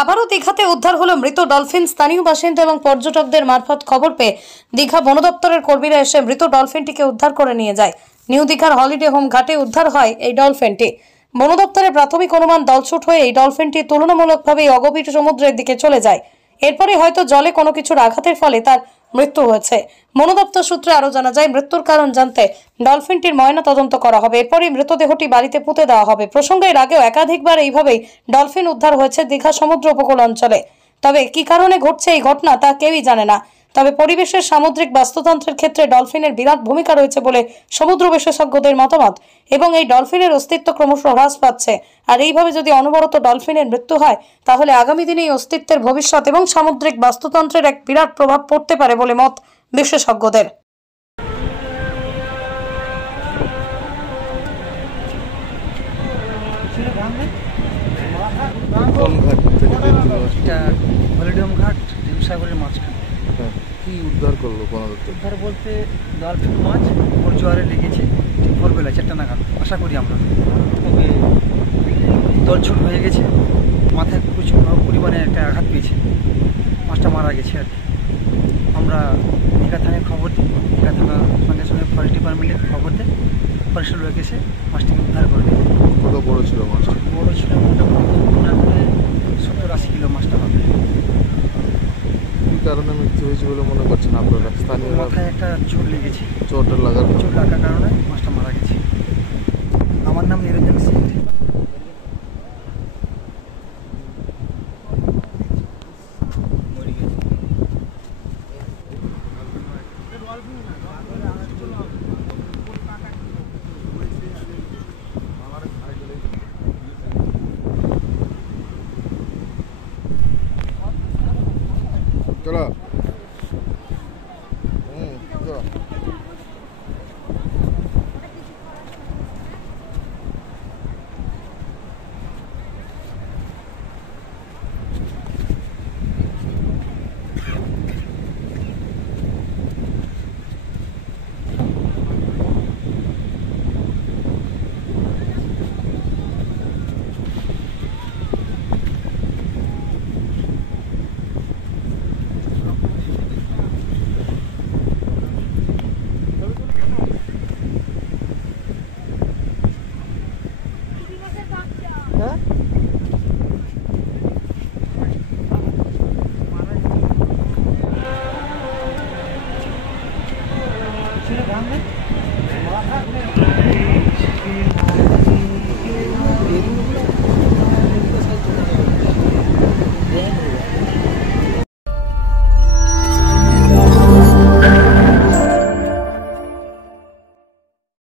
আবারও দীঘাতে উদ্ধার হলো মৃত ডলফিন। স্থানীয় বাসিন্দা এবং পর্যটকদের মারফত খবর পেয়ে দীঘা বন দপ্তরের কর্মীরা এসে মৃত ডলফিনটিকে উদ্ধার করে নিয়ে যায়। নিউ দীঘার হলিডে হোম ঘাটে উদ্ধার হয় এই ডলফিনটি। বন দপ্তরের প্রাথমিক অনুমান দলছুট হয়ে এই ডলফিনটি তুলনামূলকভাবে অগভীর সমুদ্রের দিকে চলে যায়। এরপরে হয়তো জলে কোনো কিছুর আঘাতের ফলে তার মৃত্যু হয়েছে। বন দপ্তর সূত্রে আরো জানা যায়, মৃত্যুর কারণ জানতে ডলফিনটির ময়না তদন্ত করা হবে। এরপরই মৃতদেহটি বাড়িতে পুঁতে দেওয়া হবে। প্রসঙ্গে এর আগেও একাধিকবার এইভাবেই ডলফিন উদ্ধার হয়েছে দীঘা সমুদ্র উপকূল অঞ্চলে। তবে কি কারণে ঘটছে এই ঘটনা তা কেউই জানে না। তবে পরিবেশের সামুদ্রিক বাস্তুতন্ত্রের ক্ষেত্রে ডলফিনের বিরাট ভূমিকা রয়েছে বলে সমুদ্র বিশেষজ্ঞদের মতামত, এবং এই ডলফিনের অস্তিত্ব ক্রমশ হ্রাস পাচ্ছে। আর এইভাবে যদি অনবরত ডলফিনের মৃত্যু হয় তাহলে আগামী দিনে এই অস্তিত্বের ভবিষ্যৎ এবং সামুদ্রিক বাস্তুতন্ত্রের এক বিরাট প্রভাব পড়তে পারে বলে মত বিশেষজ্ঞদের। হলিডে হোম ঘাট ডিমসাগরের মাঝখানে। কি উদ্ধার করলো বন দপ্তর? উদ্ধার বলতে ডলফিন মাছ ওর জোয়ারে লেগেছে ঠিক ভোরবেলা 4টা নাগাদ, আশা করি আমরা। তবে দলছুট হয়ে গেছে, মাথায় প্রচুর পরিমাণে একটা আঘাত পেয়েছে, মাছটা মারা গেছে আর কি। আমরা দীঘা থানায় খবর দিই, দীঘা থানার সঙ্গে সঙ্গে ফরেস্ট ডিপার্টমেন্টে খবর দেয়, ফরেস্টের লোক এসে মাছটিকে উদ্ধার করে দেয়। কত বড় ছিল মাছটা? বড় ছিল মোটামুটি 70-80 কিলো মাছটা হবে। কি কারণে মৃত্যু হয়েছে বলে মনে করছেন আপনারা? স্থানীয় মাথায় একটা চোট লেগেছে, চোট লাগার কারণে মাছটা মারা গেছে। আমার নাম নিরঞ্জন সিং। চলো।